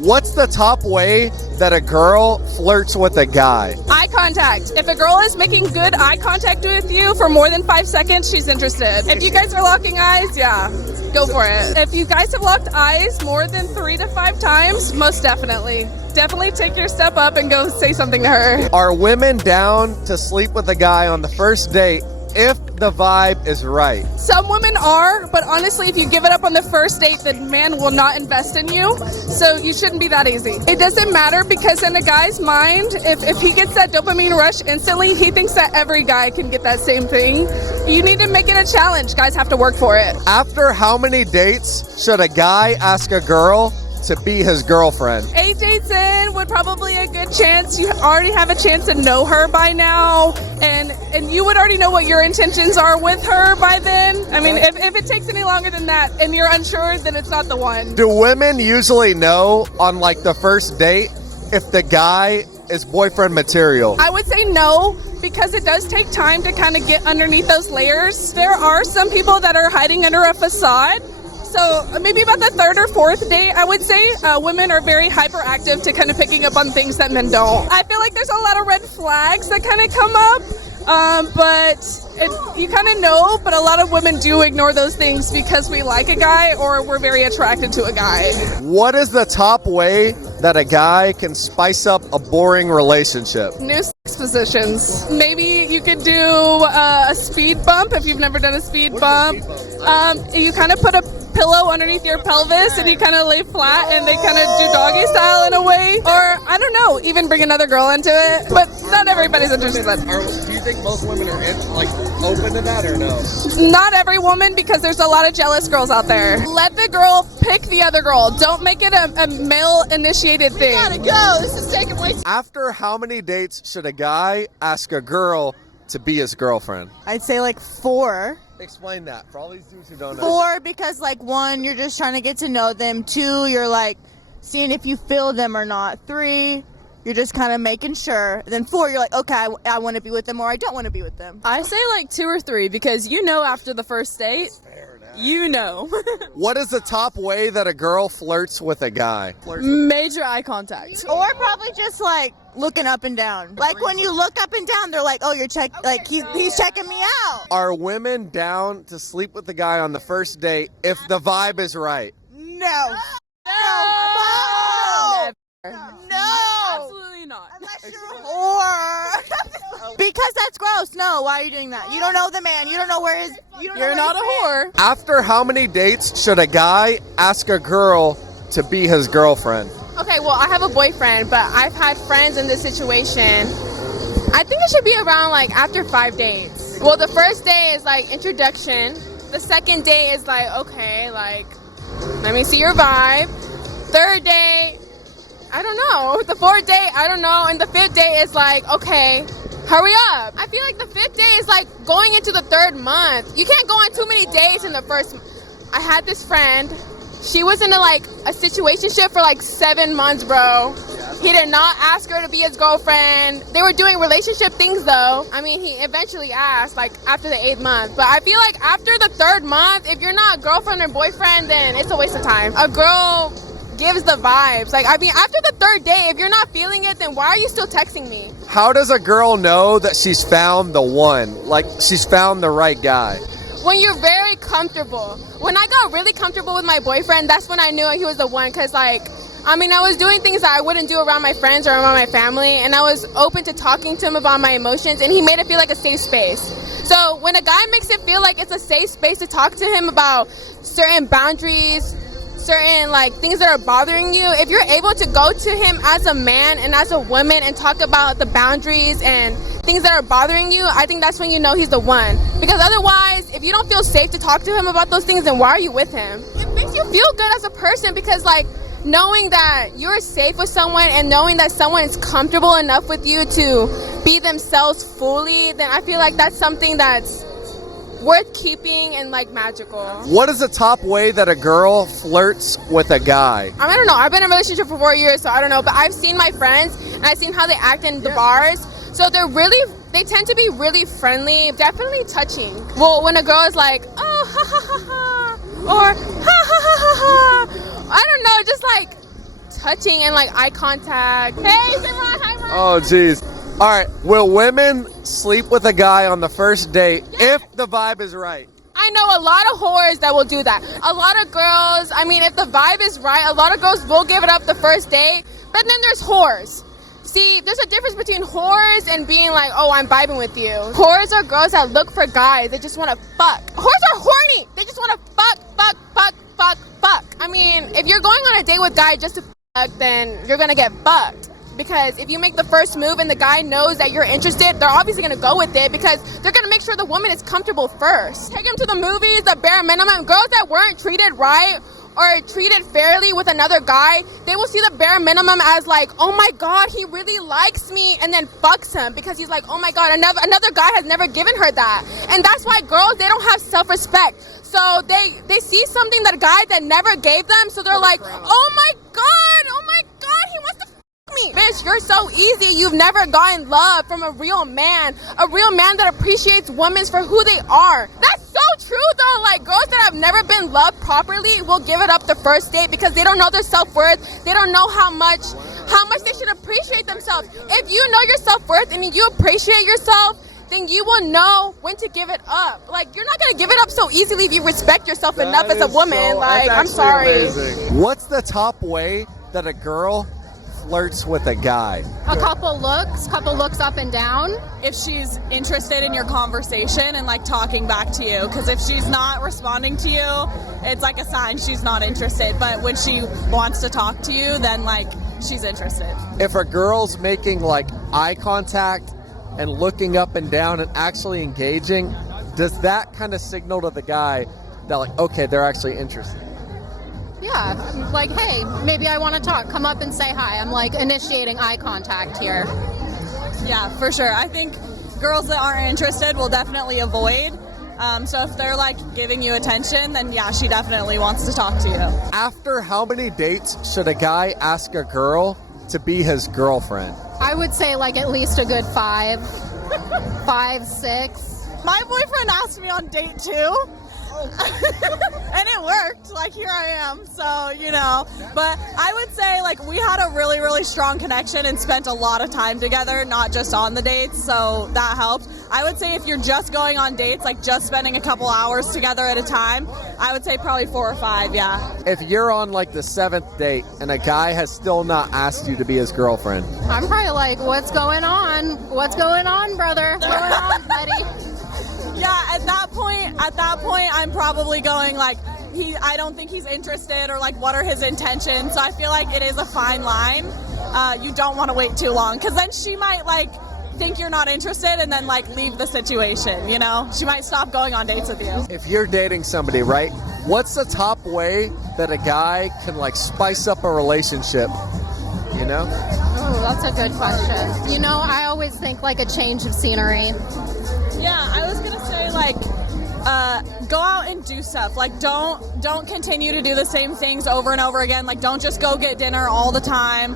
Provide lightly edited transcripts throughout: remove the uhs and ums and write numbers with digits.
What's the top way that a girl flirts with a guy? Eye contact. If a girl is making good eye contact with you for more than 5 seconds, she's interested. If you guys are locking eyes, yeah, go for it. If you guys have locked eyes more than 3 to 5 times, most definitely. Definitely take your step up and go say something to her. Are women down to sleep with a guy on the first date if the vibe is right? Some women are, but honestly, if you give it up on the first date, the man will not invest in you. So you shouldn't be that easy. It doesn't matter because in a guy's mind, if he gets that dopamine rush instantly, he thinks that every guy can get that same thing. You need to make it a challenge. Guys have to work for it. After how many dates should a guy ask a girl to be his girlfriend? 8 dates in would probably a good chance. You already have a chance to know her by now, and you would already know what your intentions are with her by then. I mean, if it takes any longer than that and you're unsure, then it's not the one. Do women usually know on like the first date if the guy is boyfriend material? I would say no, because it does take time to kind of get underneath those layers. There are some people that are hiding under a facade. So maybe about the 3rd or 4th date, I would say women are very hyperactive to kind of picking up on things that men don't. I feel like there's a lot of red flags that kind of come up, but you kind of know, but a lot of women do ignore those things because we like a guy or we're very attracted to a guy. What is the top way that a guy can spice up a boring relationship? New sex positions. Maybe you could do a speed bump if you've never done a speed bump. You kind of put a pillow underneath your pelvis and you kind of lay flat and they kind of do doggy style in a way. Or, I don't know, even bring another girl into it. But not everybody's interested. Do you think most women are open to that or no? Not every woman, because there's a lot of jealous girls out there. Let the girl pick the other girl. Don't make it a male-initiated thing. We gotta go. This is taking way too. After how many dates should a guy ask a girl to be his girlfriend? I'd say like 4. Explain that for all these dudes who don't know. 4 because like 1, you're just trying to get to know them. 2, you're like seeing if you feel them or not. 3, you're just kind of making sure. Then 4, you're like, okay, I want to be with them or I don't want to be with them. I say like 2 or 3 because you know after the first date, you know. What is the top way that a girl flirts with a guy? Major eye contact. Or probably just like looking up and down. Like when you look up and down, they're like, oh, you're he's checking me out. Are women down to sleep with the guy on the first date if the vibe is right? No. No. Absolutely not. Unless you're a whore. Because that's gross. No, why are you doing that? You don't know the man. You don't know where his... You're not a whore. After how many dates should a guy ask a girl to be his girlfriend? Okay, well, I have a boyfriend, but I've had friends in this situation. I think it should be around, like, after 5 dates. Well, the first day is, like, introduction. The second day is, like, okay, like, let me see your vibe. Third day, I don't know. The 4th day, I don't know. And the 5th day is, like, okay, hurry up. I feel like the 5th day is, like, going into the 3rd month. You can't go on too many dates in the first... I had this friend... She was in a situationship for like 7 months, bro. He did not ask her to be his girlfriend. They were doing relationship things though. I mean, he eventually asked like after the 8th month. But I feel like after the 3rd month, if you're not girlfriend or boyfriend, then it's a waste of time. A girl gives the vibes. Like, I mean, after the 3rd day, if you're not feeling it, then why are you still texting me? How does a girl know that she's found the one? Like, she's found the right guy? When you're very comfortable. When I got really comfortable with my boyfriend, that's when I knew he was the one. Because, like, I mean, I was doing things that I wouldn't do around my friends or around my family. And I was open to talking to him about my emotions. And he made it feel like a safe space. So when a guy makes it feel like it's a safe space to talk to him about certain boundaries, certain, like, things that are bothering you, if you're able to go to him as a man and as a woman and talk about the boundaries and things that are bothering you, I think that's when you know he's the one. Because otherwise, if you don't feel safe to talk to him about those things, then why are you with him? It makes you feel good as a person because, like, knowing that you're safe with someone and knowing that someone is comfortable enough with you to be themselves fully, then I feel like that's something that's worth keeping and, like, magical. What is the top way that a girl flirts with a guy? I don't know. I've been in a relationship for 4 years, so I don't know. But I've seen my friends and I've seen how they act in the bars. So they tend to be really friendly, definitely touching. Well, when a girl is like, oh, ha ha ha ha, or ha ha ha ha ha, I don't know, just like touching and like eye contact. Hey, say hi, hi, Ron. Oh, jeez. All right. Will women sleep with a guy on the first date if the vibe is right? I know a lot of whores that will do that. A lot of girls, I mean, if the vibe is right, a lot of girls will give it up the first date. But then there's whores. See, there's a difference between whores and being like, oh, I'm vibing with you. Whores are girls that look for guys. They just want to fuck. Whores are horny. They just want to fuck, fuck, fuck, fuck, fuck. I mean, if you're going on a date with guys just to fuck, then you're going to get fucked. Because if you make the first move and the guy knows that you're interested, they're obviously going to go with it because they're going to make sure the woman is comfortable first. Take them to the movies, the bare minimum. Girls that weren't treated right or treated fairly with another guy, they will see the bare minimum as like, oh my God, he really likes me, and then fucks him because he's like, oh my God, another guy has never given her that. And that's why girls, they don't have self-respect. So they see something that a guy that never gave them, so they're like, oh my God, he wants to me. Bitch, you're so easy. You've never gotten love from a real man that appreciates women for who they are. That's so true though. Like, girls that have never been loved properly will give it up the first date because they don't know their self-worth. They don't know how much they should appreciate themselves. If you know your self-worth and you appreciate yourself, then you will know when to give it up. Like, you're not gonna give it up so easily if you respect yourself enough as a woman. Like, I'm sorry. Amazing. What's the top way that a girl flirts with a guy? A couple looks up and down. If she's interested in your conversation and like talking back to you, because if she's not responding to you, it's like a sign she's not interested. But when she wants to talk to you, then like she's interested. If a girl's making like eye contact and looking up and down and actually engaging, does that kind of signal to the guy that like, okay, they're actually interested? Yeah, like, hey, maybe I want to talk. Come up and say hi. I'm like initiating eye contact here. Yeah, for sure. I think girls that aren't interested will definitely avoid. So if they're like giving you attention, then yeah, she definitely wants to talk to you. After how many dates should a guy ask a girl to be his girlfriend? I would say like at least a good 5, 6. My boyfriend asked me on date 2. And it worked. Like, here I am. So, you know, but I would say like we had a really, really strong connection and spent a lot of time together, not just on the dates. So that helped. I would say if you're just going on dates, like just spending a couple hours together at a time, I would say probably 4 or 5. Yeah. If you're on like the 7th date and a guy has still not asked you to be his girlfriend, I'm probably like, what's going on? What's going on, brother? What's going on, buddy? Yeah, at that point, I'm probably going like, I don't think he's interested, or like, what are his intentions? So I feel like it is a fine line. You don't want to wait too long, because then she might like think you're not interested and then like leave the situation, you know? She might stop going on dates with you. if you're dating somebody, right, what's the top way that a guy can like spice up a relationship, you know? Oh, that's a good question. You know, I always think like a change of scenery. Yeah, I was gonna say like, go out and do stuff. Like, don't continue to do the same things over and over again. Like, don't just go get dinner all the time,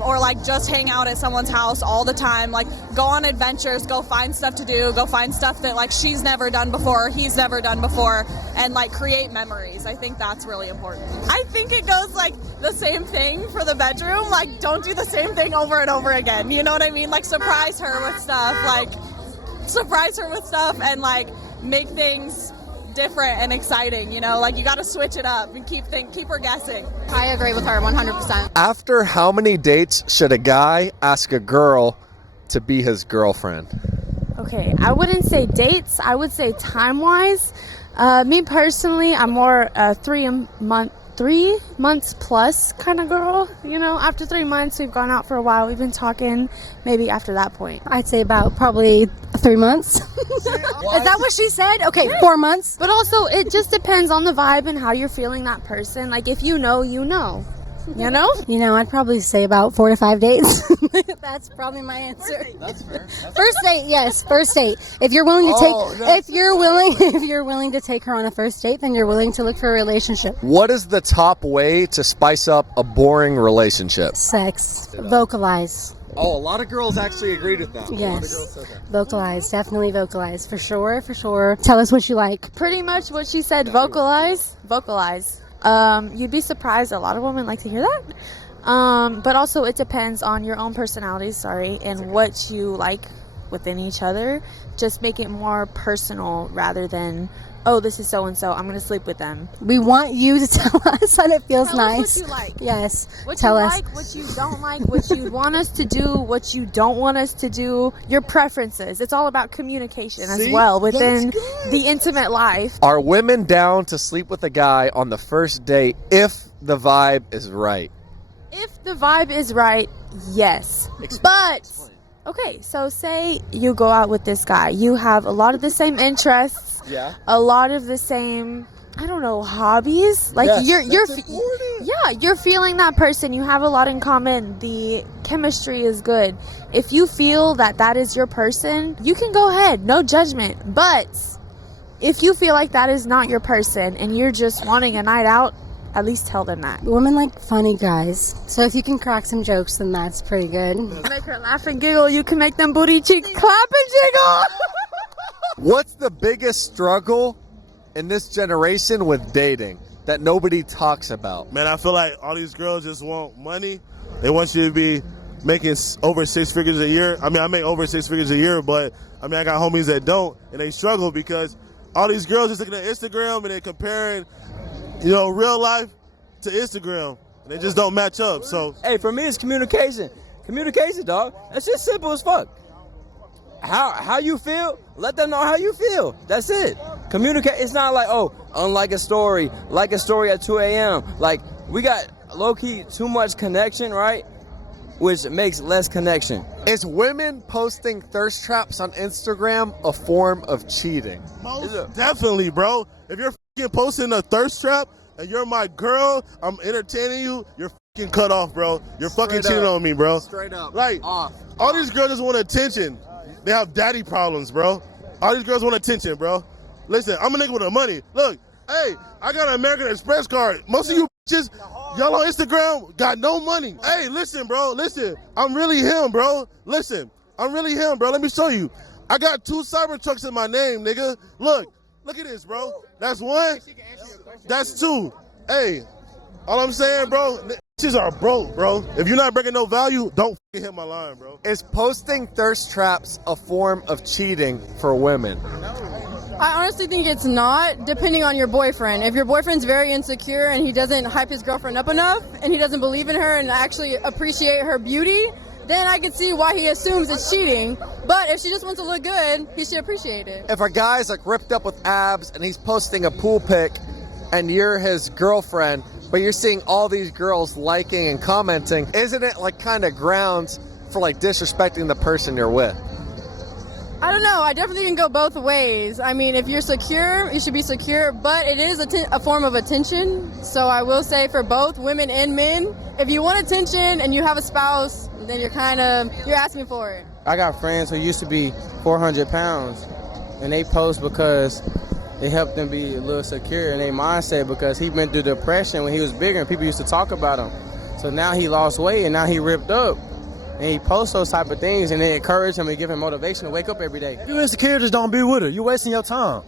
or like just hang out at someone's house all the time. Like, go on adventures, go find stuff to do, go find stuff that like she's never done before, or he's never done before, and like create memories. I think that's really important. I think it goes like the same thing for the bedroom. Like, don't do the same thing over and over again. You know what I mean? Like, surprise her with stuff. And like make things different and exciting, you know? Like, you got to switch it up and keep her guessing. I agree with her 100%. After how many dates should a guy ask a girl to be his girlfriend? Okay, I wouldn't say dates. I would say time-wise. Me personally, I'm more 3 months plus kind of girl. You know, after 3 months, we've gone out for a while. We've been talking. Maybe after that point. I'd say about probably 3 months. Is that what she said? Okay, 4 months. But also, it just depends on the vibe and how you're feeling that person. Like, if you know, you know. You know? You know, I'd probably say about 4 to 5 dates. That's probably my answer. That's fair. First date, yes, first date. If you're willing to if you're willing to take her on a first date, then you're willing to look for a relationship. What is the top way to spice up a boring relationship? Sex. Vocalize. Oh, a lot of girls actually agreed with that. Yes. A lot of girls said that. Vocalize. Definitely vocalize. For sure, for sure. Tell us what you like. Pretty much what she said, vocalize. You'd be surprised. A lot of women like to hear that. But also it depends on your own personality, and what you like within each other. Just make it more personal rather than, oh, this is so-and-so, I'm going to sleep with them. We want you to tell us that it feels nice. Us what you like. Yes. What tell you us. like, what you don't like, what you want us to do, what you don't want us to do, your preferences. It's all about communication as well within the intimate life. Are women down to sleep with a guy on the first date if the vibe is right? If the vibe is right, yes. But, okay, so say you go out with this guy. You have a lot of the same interests. Yeah. A lot of the same, I don't know, hobbies. Like you're feeling that person. You have a lot in common. The chemistry is good. If you feel that that is your person, you can go ahead. No judgment. But if you feel like that is not your person and you're just wanting a night out, at least tell them that. Women like funny guys. So if you can crack some jokes, then that's pretty good. Make her laugh and giggle. You can make them booty cheeks clap and jiggle. What's the biggest struggle in this generation with dating that nobody talks about? Man, I feel like all these girls just want money. They want you to be making over 6 figures a year. I mean, I make over 6 figures a year, but I mean, I got homies that don't, and they struggle because all these girls just looking at Instagram and they're comparing, real life to Instagram, and they just don't match up. So, hey, for me, it's communication. Communication, dog. That's just simple as fuck. How you feel, let them know how you feel. That's it. Communicate. It's not like, oh, unlike a story, like a story at 2 a.m. Like, we got low-key too much connection, right? Which makes less connection. Is women posting thirst traps on Instagram a form of cheating? Most definitely, bro. If you're fucking posting a thirst trap and you're my girl, I'm entertaining you, you're fucking cut off, bro. You're fucking cheating on me, bro. Straight up. Like, off. All these girls just want attention. They have daddy problems, bro. All these girls want attention, bro. Listen, I'm a nigga with the money. Look, hey, I got an American Express card. Most of you bitches, y'all on Instagram, got no money. Hey, listen, bro, listen. I'm really him, bro. Listen, I'm really him, bro. Let me show you. I got 2 Cybertrucks in my name, nigga. Look at this, bro. That's 1. That's 2. Hey, all I'm saying, bro, bitches are broke, bro. If you're not bringing no value, don't fucking hit my line, bro. Is posting thirst traps a form of cheating for women? I honestly think it's not, depending on your boyfriend. If your boyfriend's very insecure and he doesn't hype his girlfriend up enough and he doesn't believe in her and actually appreciate her beauty, then I can see why he assumes it's cheating. But if she just wants to look good, he should appreciate it. If a guy's like ripped up with abs and he's posting a pool pic and you're his girlfriend, but you're seeing all these girls liking and commenting, isn't it like kind of grounds for like disrespecting the person you're with? I don't know. I definitely can go both ways. I mean, if you're secure, you should be secure, but it is a form of attention. So I will say for both women and men, if you want attention and you have a spouse, then you're asking for it. I got friends who used to be 400 pounds, and they post because it helped them be a little secure in their mindset because he went through depression when he was bigger and people used to talk about him. So now he lost weight and now he ripped up. And he posts those type of things and they encourage him and give him motivation to wake up every day. If you insecure, just don't be with her. You wasting your time.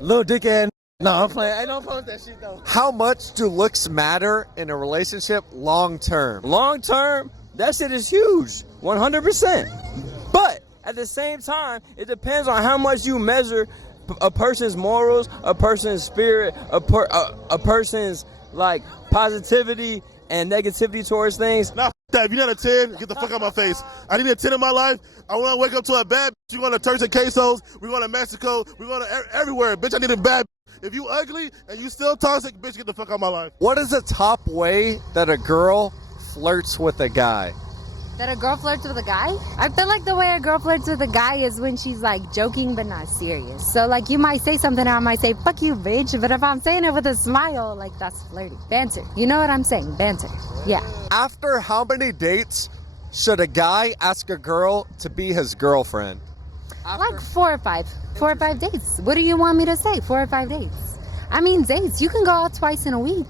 Little dick ass. No, I'm playing. I don't post that shit though. How much do looks matter in a relationship long term? Long term, that shit is huge. 100%. But at the same time, it depends on how much you measure a person's morals, a person's spirit, a person's like positivity and negativity towards things. Nah, that. If you're not a 10, get the fuck out of my face. I need a 10 in my life. I want to wake up to a bad bitch. We're going to Turks and Caicos. We're going to Mexico. We're going to everywhere. Bitch, I need a bad bitch. If you ugly and you still toxic, bitch, get the fuck out of my life. What is the top way that a girl flirts with a guy? That a girl flirts with a guy? I feel like the way a girl flirts with a guy is when she's like joking but not serious. So like you might say something and I might say, fuck you, bitch. But if I'm saying it with a smile, like that's flirty. Banter. You know what I'm saying? Banter. Yeah. After how many dates should a guy ask a girl to be his girlfriend? Like 4 or 5. 4 or 5 dates. What do you want me to say? 4 or 5 dates. I mean, dates. You can go out twice in a week.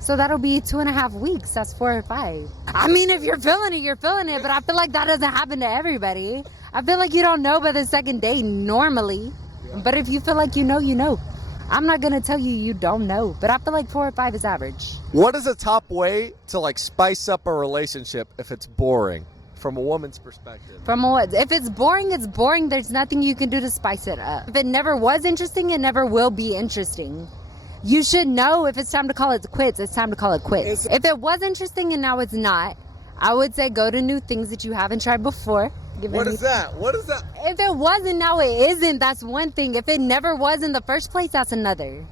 So that'll be 2.5 weeks. That's 4 or 5. I mean, if you're feeling it, you're feeling it. But I feel like that doesn't happen to everybody. I feel like you don't know by the second date normally. But if you feel like you know, you know. I'm not going to tell you don't know, but I feel like 4 or 5 is average. What is a top way to like spice up a relationship if it's boring from a woman's perspective? If it's boring, it's boring. There's nothing you can do to spice it up. If it never was interesting, it never will be interesting. You should know if it's time to call it quits, it's time to call it quits. If it was interesting and now it's not, I would say go to new things that you haven't tried before. What is that? What is that? If it wasn't, now it isn't. That's one thing. If it never was in the first place, that's another.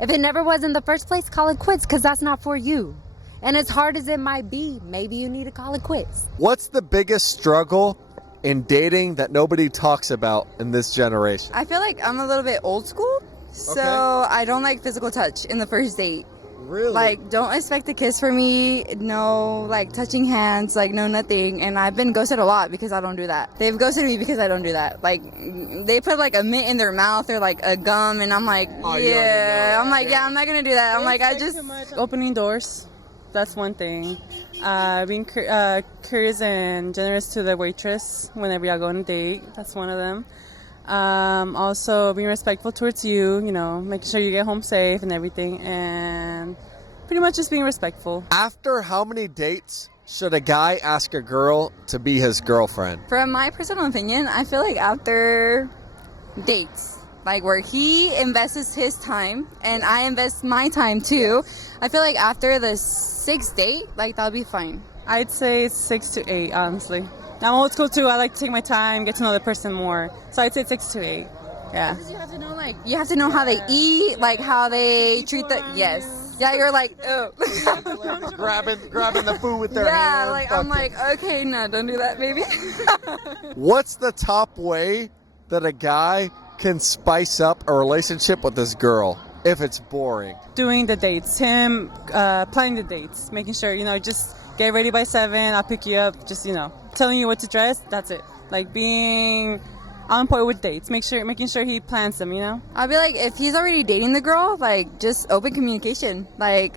If it never was in the first place, call it quits, because that's not for you. And as hard as it might be, maybe you need to call it quits. What's the biggest struggle in dating that nobody talks about in this generation? I feel like I'm a little bit old school, so I don't like physical touch in the first date. Really? Like, don't expect a kiss from me, no, like, touching hands, like, no, nothing. And I've been ghosted a lot because I don't do that. They've ghosted me because I don't do that. Like, they put, like, a mint in their mouth or, like, a gum, and I'm like, I'm not gonna do that. I'm like, I just... Opening doors. That's one thing. Being curious and generous to the waitress whenever y'all go on a date. That's one of them. Also being respectful towards you, making sure you get home safe and everything, and pretty much just being respectful. After how many dates should a guy ask a girl to be his girlfriend? From my personal opinion, I feel like after dates, like where he invests his time and I invest my time too, I feel like after the 6th date, like that'll be fine. I'd say 6 to 8, honestly. I'm old school too. I like to take my time, get to know the person more. So I'd say 6 to 8. Yeah. You have to know, you have to know how they eat, like how they treat the. Yes. Yeah, you're like, oh. grabbing the food with their hands. Yeah, like I'm like, okay, no, don't do that, baby. What's the top way that a guy can spice up a relationship with this girl if it's boring? Doing the dates, him planning the dates, making sure, just get ready by 7, I'll pick you up, just, telling you what to dress, that's it. Like being on point with dates, making sure he plans them, I'll be like, if he's already dating the girl, like just open communication. Like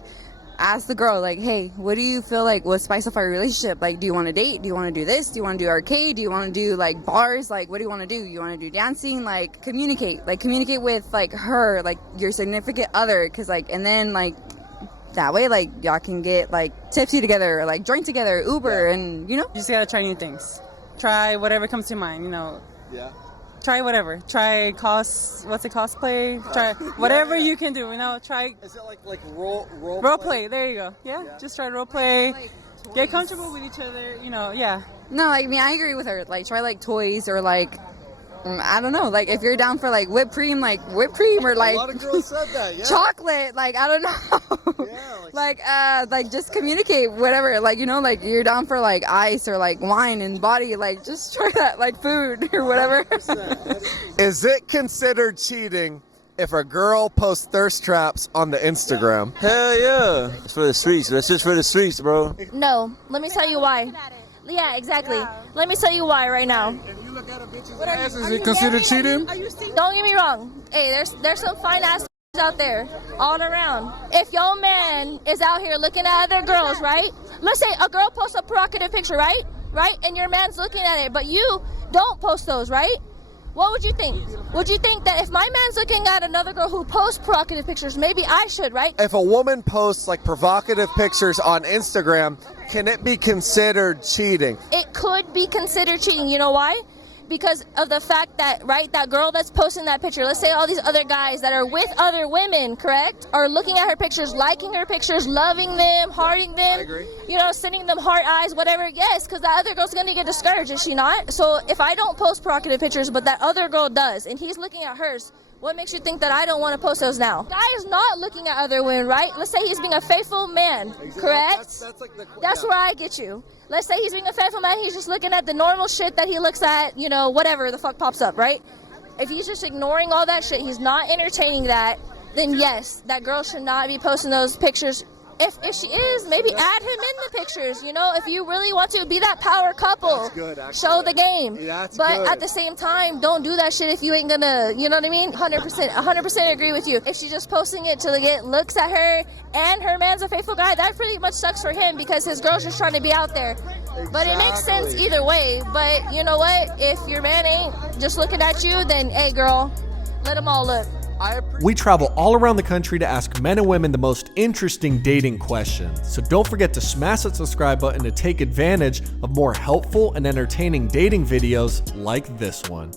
ask the girl, like, hey, what do you feel like would spice up our relationship? Like, do you want to date? Do you want to do this? Do you want to do arcade? Do you want to do like bars? Like, what do you want to do? You want to do dancing? Like, communicate with like her, like your significant other, because like, and then like that way, like y'all can get like tipsy together, or like drink together, Uber, and you just gotta try new things. Try whatever comes to mind, Yeah. Try whatever. Try cosplay. Try whatever you can do. Try. Is it like role play? There you go. Yeah. Just try role play. Get comfortable with each other. Yeah. No, I mean I agree with her. Like try like toys or like. I don't know, like if you're down for like whipped cream or like a lot of girls said that, yeah. Chocolate, like I don't know. Yeah, like just communicate whatever, like like you're down for like ice or like wine and body, like just try that, like food or whatever. Is it considered cheating if a girl posts thirst traps on the Instagram? Hell yeah. It's for the streets. That's just for the streets, bro. No, let me tell you why. Yeah, exactly. Let me tell you why right now. If you look at a bitch's ass, is it considered cheating? Don't get me wrong. Hey, there's some fine ass out there all around. If your man is out here looking at other girls, right? Let's say a girl posts a provocative picture, right? Right? And your man's looking at it, but you don't post those, right? What would you think? Would you think that if my man's looking at another girl who posts provocative pictures, maybe I should, right? If a woman posts like provocative pictures on Instagram, can it be considered cheating? It could be considered cheating. You know why? Because of the fact that, right, that girl that's posting that picture, let's say all these other guys that are with other women, correct, are looking at her pictures, liking her pictures, loving them, hearting them, I agree. Sending them heart eyes, whatever. Yes, because that other girl's going to get discouraged, is she not? So if I don't post provocative pictures, but that other girl does, and he's looking at hers, what makes you think that I don't want to post those now? Guy is not looking at other women, right? Let's say he's being a faithful man, correct? That's where I get you. Let's say he's being a faithful man, he's just looking at the normal shit that he looks at, whatever the fuck pops up, right? If he's just ignoring all that shit, he's not entertaining that, then yes, that girl should not be posting those pictures. If she is, maybe add him in the pictures, if you really want to be that power couple, show the game. But at the same time, don't do that shit if you ain't gonna, you know what I mean? 100% agree with you. If she's just posting it to get looks at her and her man's a faithful guy, that pretty much sucks for him because his girl's just trying to be out there. But it makes sense either way. But you know what? If your man ain't just looking at you, then hey girl, let them all look. We travel all around the country to ask men and women the most interesting dating questions. So don't forget to smash that subscribe button to take advantage of more helpful and entertaining dating videos like this one.